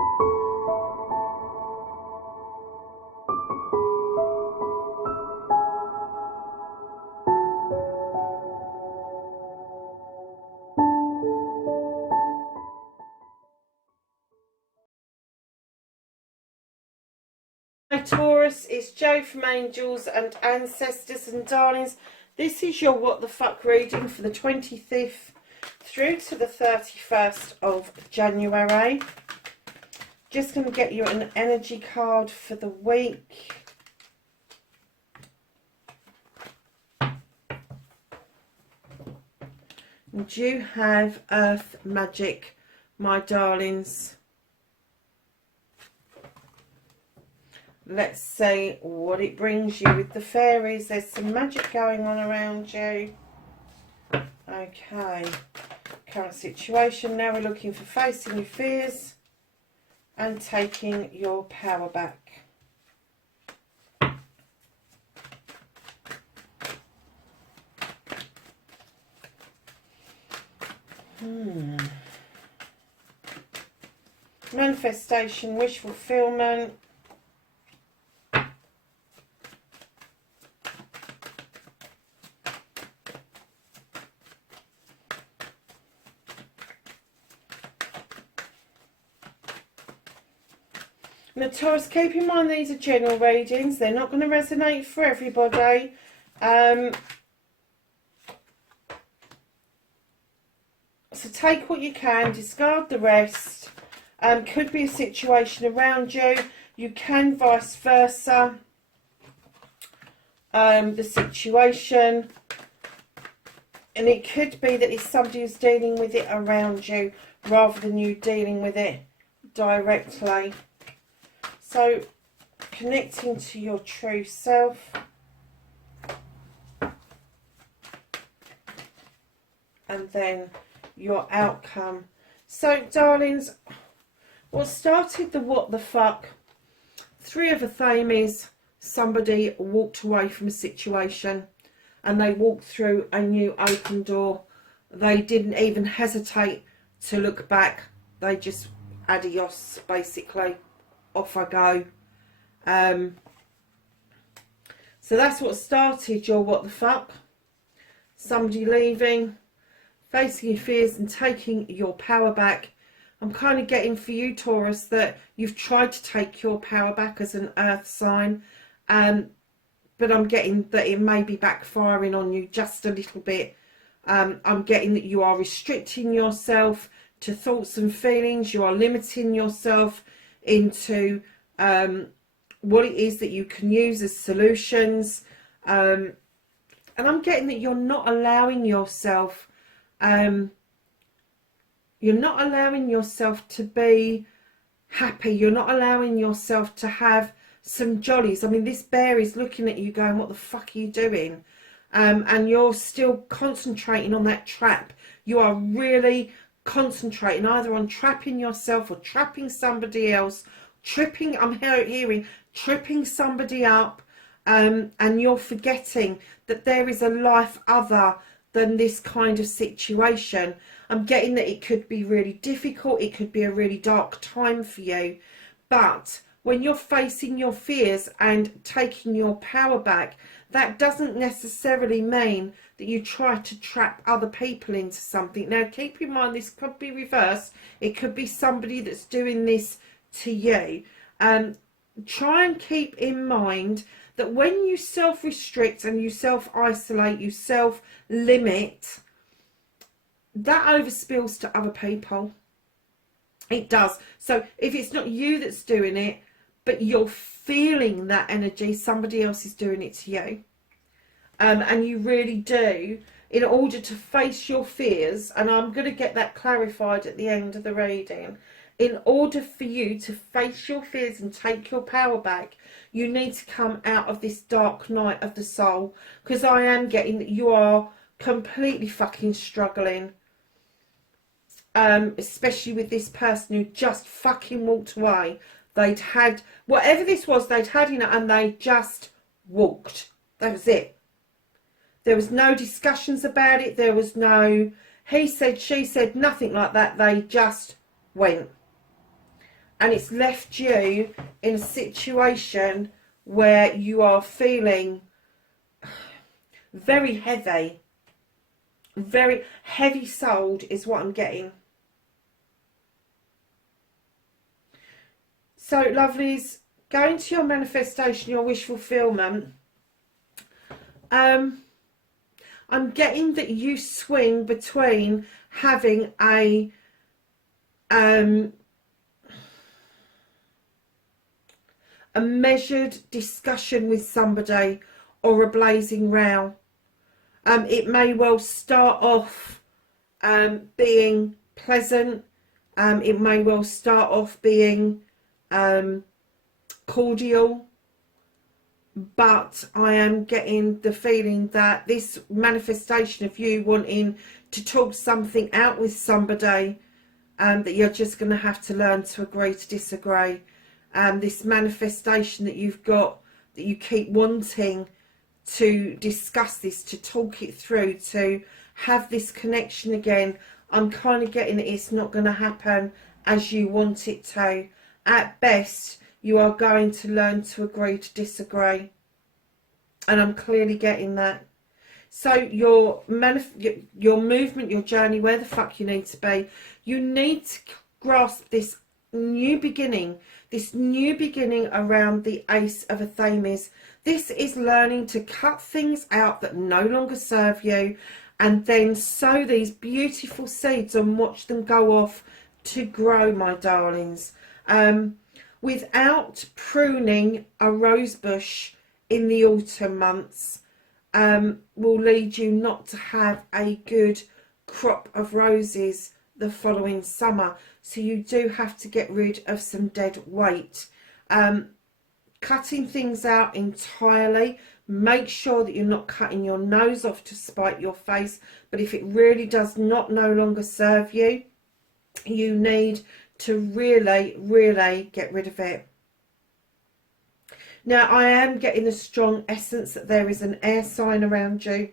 Hi Taurus, it's Jo from Angels and Ancestors and Darlings. This is your What the Fuck reading for the 25th through to the 31st of January. Just going to get you an energy card for the week. And you have Earth Magic, my darlings. Let's see what it brings you with the fairies. There's some magic going on around you. Okay. Current situation. Now we're looking for facing your fears and taking your power back. Manifestation, wish fulfillment. Now Taurus, keep in mind these are general readings. They're not going to resonate for everybody. So take what you can, discard the rest. Could be a situation around you. You can vice versa. The situation. And it could be that it's somebody who's dealing with it around you rather than you dealing with it directly. So, connecting to your true self. And then your outcome. So, darlings, what started the what the fuck? 3 of a theme is somebody walked away from a situation and they walked through a new open door. They didn't even hesitate to look back. They just adios, basically. Off I go. So that's what started your what the fuck. Somebody leaving, facing your fears and taking your power back. I'm kind of getting for you, Taurus, that you've tried to take your power back as an earth sign, but I'm getting that it may be backfiring on you just a little bit. I'm getting that you are restricting yourself to thoughts and feelings. You are limiting yourself into what it is that you can use as solutions, and I'm getting that you're not allowing yourself to be happy. You're not allowing yourself to have some jollies. I mean, this bear is looking at you going, what the fuck are you doing? And you're still concentrating on that trap. You are really concentrating either on trapping yourself or trapping somebody else, I'm hearing tripping somebody up, and you're forgetting that there is a life other than this kind of situation. I'm getting that it could be really difficult, it could be a really dark time for you, but when you're facing your fears and taking your power back, that doesn't necessarily mean that you try to trap other people into something. Now, keep in mind, this could be reversed. It could be somebody that's doing this to you. Try and keep in mind that when you self-restrict and you self-isolate, you self-limit, that overspills to other people. It does. So if it's not you that's doing it, but you're feeling that energy, somebody else is doing it to you. And you really do, in order to face your fears, and I'm going to get that clarified at the end of the reading, in order for you to face your fears and take your power back, you need to come out of this dark night of the soul, because I am getting that you are completely fucking struggling. Especially with this person who just fucking walked away. They'd had, whatever this was, they'd had enough and they just walked. That was it. There was no discussions about it. There was no he said, she said, nothing like that. They just went. and it's left you in a situation where you are feeling very heavy. Very heavy souled is what I'm getting. So, lovelies, go into your manifestation, your wish fulfillment. I'm getting that you swing between having a measured discussion with somebody or a blazing row. It may well start off being pleasant. It may well start off being cordial. But I am getting the feeling that this manifestation of you wanting to talk something out with somebody, that you're just going to have to learn to agree to disagree. This manifestation that you've got, that you keep wanting to discuss this, to talk it through, to have this connection again. I'm kind of getting that it's not going to happen as you want it to. At best, you are going to learn to agree to disagree. And I'm clearly getting that. So your movement, your journey, where the fuck you need to be, you need to grasp this new beginning around the Ace of Athames. This is learning to cut things out that no longer serve you, and then sow these beautiful seeds and watch them go off to grow, my darlings. Without pruning a rose bush in the autumn months, will lead you not to have a good crop of roses the following summer. So you do have to get rid of some dead weight. Cutting things out entirely. Make sure that you're not cutting your nose off to spite your face. But if it really does no longer serve you, you need to really get rid of it. Now, I am getting a strong essence that there is an air sign around you.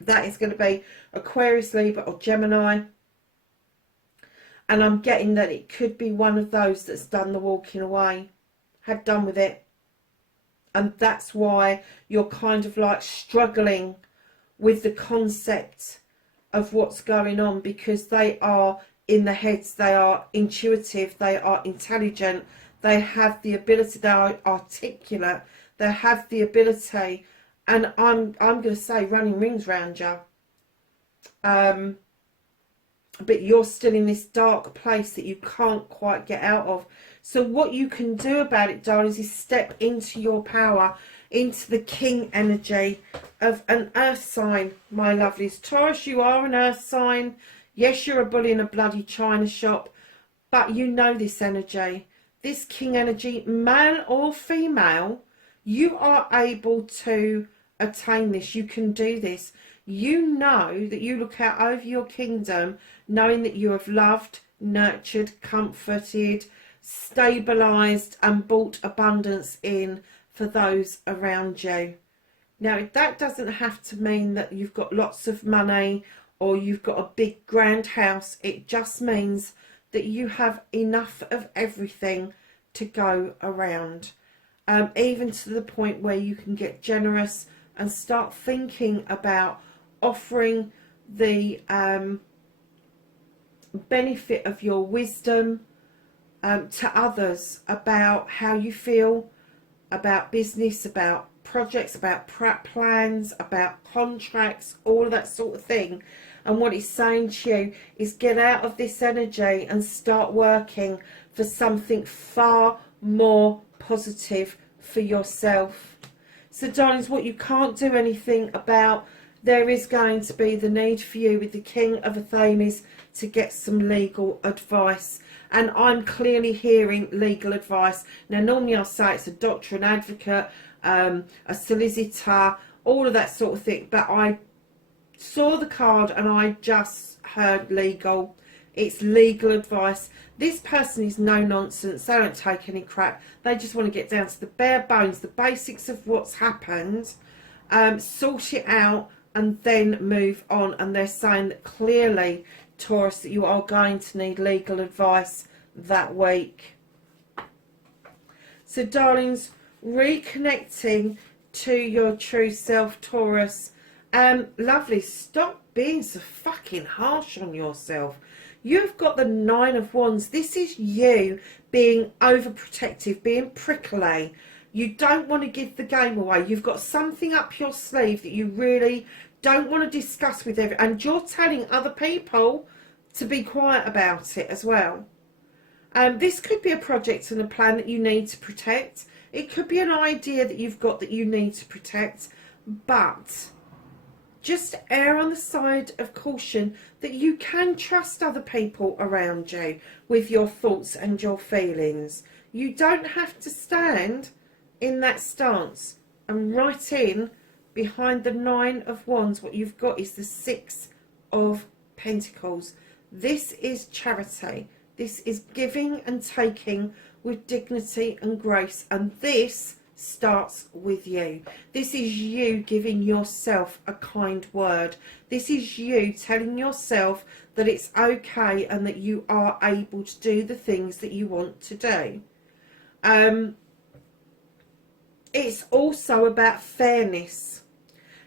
That is going to be Aquarius, Libra or Gemini. And I'm getting that it could be one of those that's done the walking away, had done with it. And that's why you're kind of like struggling with the concept of what's going on, because they are in the heads, they are intuitive, they are intelligent, they have the ability, they are articulate, they have the ability, and I'm going to say running rings round you. But you're still in this dark place that you can't quite get out of. So what you can do about it, darlings, is step into your power, into the king energy of an earth sign, my lovelies. Taurus, you are an earth sign. Yes, you're a bull in a bloody china shop, but you know this energy. This king energy, male or female, you are able to attain this. You can do this. You know that you look out over your kingdom knowing that you have loved, nurtured, comforted, stabilised and brought abundance in for those around you. Now, that doesn't have to mean that you've got lots of money or you've got a big grand house. It just means that you have enough of everything to go around, even to the point where you can get generous and start thinking about offering the benefit of your wisdom to others about how you feel about business, about projects, about plans, about contracts, all of that sort of thing. And what it's saying to you is get out of this energy and start working for something far more positive for yourself. So, darlings, what you can't do anything about, there is going to be the need for you with the King of Athames to get some legal advice. And I'm clearly hearing legal advice. Now, normally I'll say it's a doctor, an advocate, a solicitor, all of that sort of thing. But I saw the card and I just heard legal. It's legal advice. This person is no nonsense. They don't take any crap. They just want to get down to the bare bones, the basics of what's happened, sort it out, and then move on. And they're saying that clearly, Taurus, that you are going to need legal advice that week. So, darlings, reconnecting to your true self, Taurus. Lovely. Stop being so fucking harsh on yourself. You've got the Nine of Wands. This is you being overprotective, being prickly. You don't want to give the game away. You've got something up your sleeve that you really don't want to discuss with everyone. And you're telling other people to be quiet about it as well. This could be a project and a plan that you need to protect. It could be an idea that you've got that you need to protect. But just err on the side of caution that you can trust other people around you with your thoughts and your feelings. You don't have to stand in that stance. And right in behind the Nine of Wands, what you've got is the Six of Pentacles. This is charity. This is giving and taking with dignity and grace. And this starts with you. This is you giving yourself a kind word. This is you telling yourself that it's okay and that you are able to do the things that you want to do. It's also about fairness.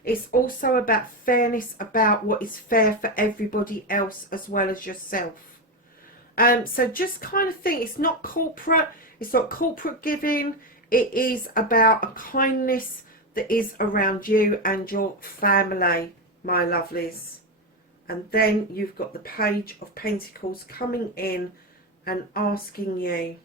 It's also about fairness, about what is fair for everybody else as well as yourself. So just kind of think, it's not corporate giving. It is about a kindness that is around you and your family, my lovelies. And then you've got the Page of Pentacles coming in and asking you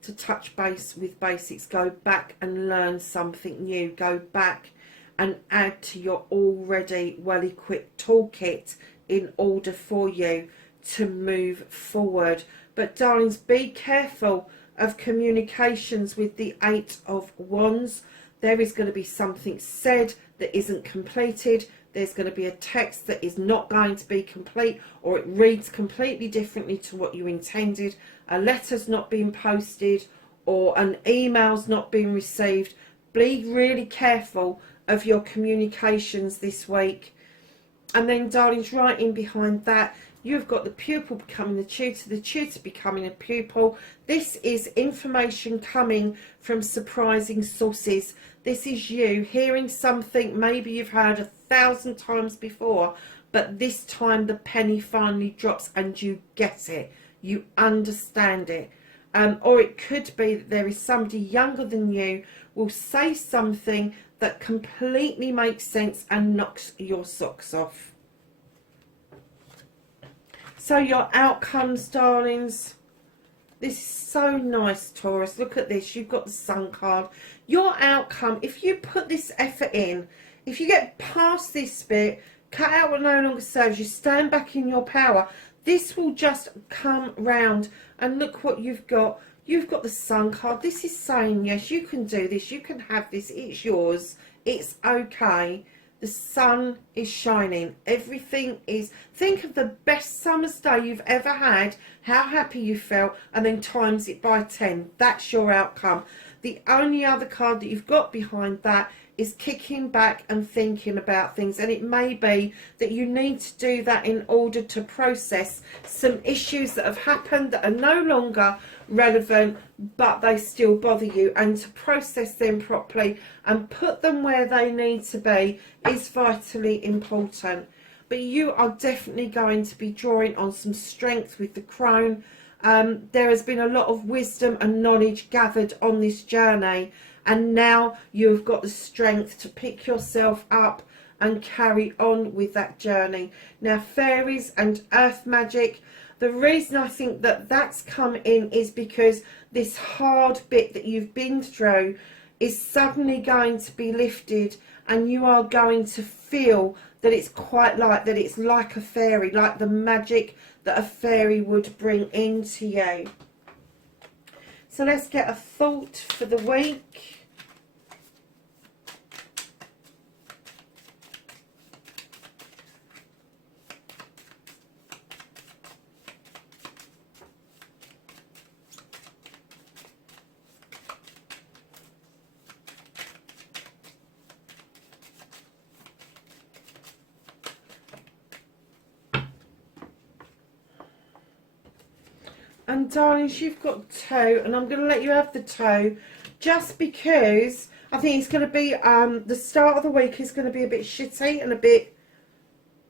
to touch base with basics. Go back and learn something new. Go back and add to your already well-equipped toolkit in order for you to move forward. But darlings, be careful of communications with the Eight of Wands. There is going to be something said that isn't completed. There's going to be a text that is not going to be complete, or it reads completely differently to what you intended. A letter's not being posted, or an email's not being received. Be really careful of your communications this week. And then, darlings, right in behind that, you've got the pupil becoming the tutor becoming a pupil. This is information coming from surprising sources. This is you hearing something maybe you've heard 1,000 times before, but this time the penny finally drops and you get it. You understand it. Or it could be that there is somebody younger than you will say something that completely makes sense and knocks your socks off. So your outcomes, darlings. This is so nice, Taurus. Look at this. You've got the Sun card. Your outcome, if you put this effort in, if you get past this bit, cut out what no longer serves you, stand back in your power, this will just come round. And look what you've got. You've got the Sun card. This is saying, yes, you can do this. You can have this. It's yours. It's okay. The sun is shining. Everything is... Think of the best summer's day you've ever had, how happy you felt, and then times it by 10. That's your outcome. The only other card that you've got behind that is kicking back and thinking about things. And it may be that you need to do that in order to process some issues that have happened that are no longer relevant, but they still bother you, and to process them properly and put them where they need to be is vitally important. But you are definitely going to be drawing on some strength with the crone. There has been a lot of wisdom and knowledge gathered on this journey, and now you've got the strength to pick yourself up and carry on with that journey. Now, fairies and earth magic, the reason I think that that's come in is because this hard bit that you've been through is suddenly going to be lifted, and you are going to feel that it's quite like that. It's like a fairy, like the magic that a fairy would bring into you. So let's get a thought for the week. And darlings, you've got 2, and I'm going to let you have the 2 just because I think it's going to be, the start of the week is going to be a bit shitty and a bit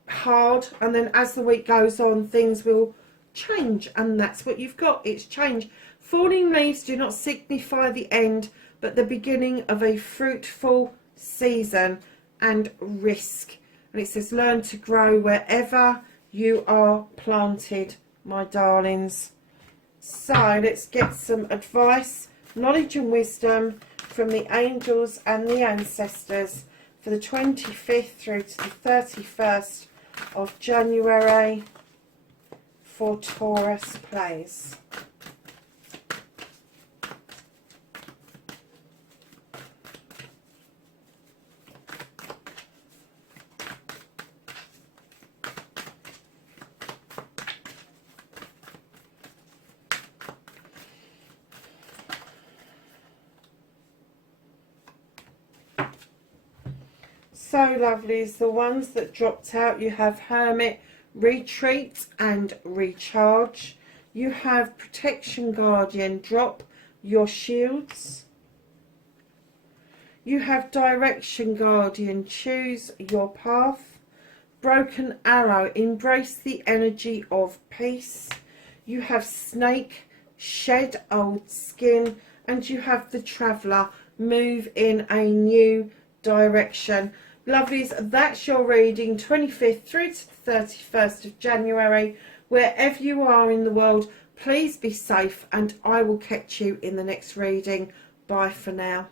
hard, and then as the week goes on things will change, and that's what you've got. It's change. Falling leaves do not signify the end but the beginning of a fruitful season and risk. And it says learn to grow wherever you are planted, my darlings. So let's get some advice, knowledge and wisdom from the angels and the ancestors for the 25th through to the 31st of January for Taurus, please. So lovelies, the ones that dropped out, you have Hermit, Retreat and Recharge. You have Protection Guardian, drop your shields. You have Direction Guardian, choose your path. Broken Arrow, embrace the energy of peace. You have Snake, shed old skin. And you have the Traveller, move in a new direction. Lovelies, that's your reading, 25th through to the 31st of January. Wherever you are in the world, please be safe, and I will catch you in the next reading. Bye for now.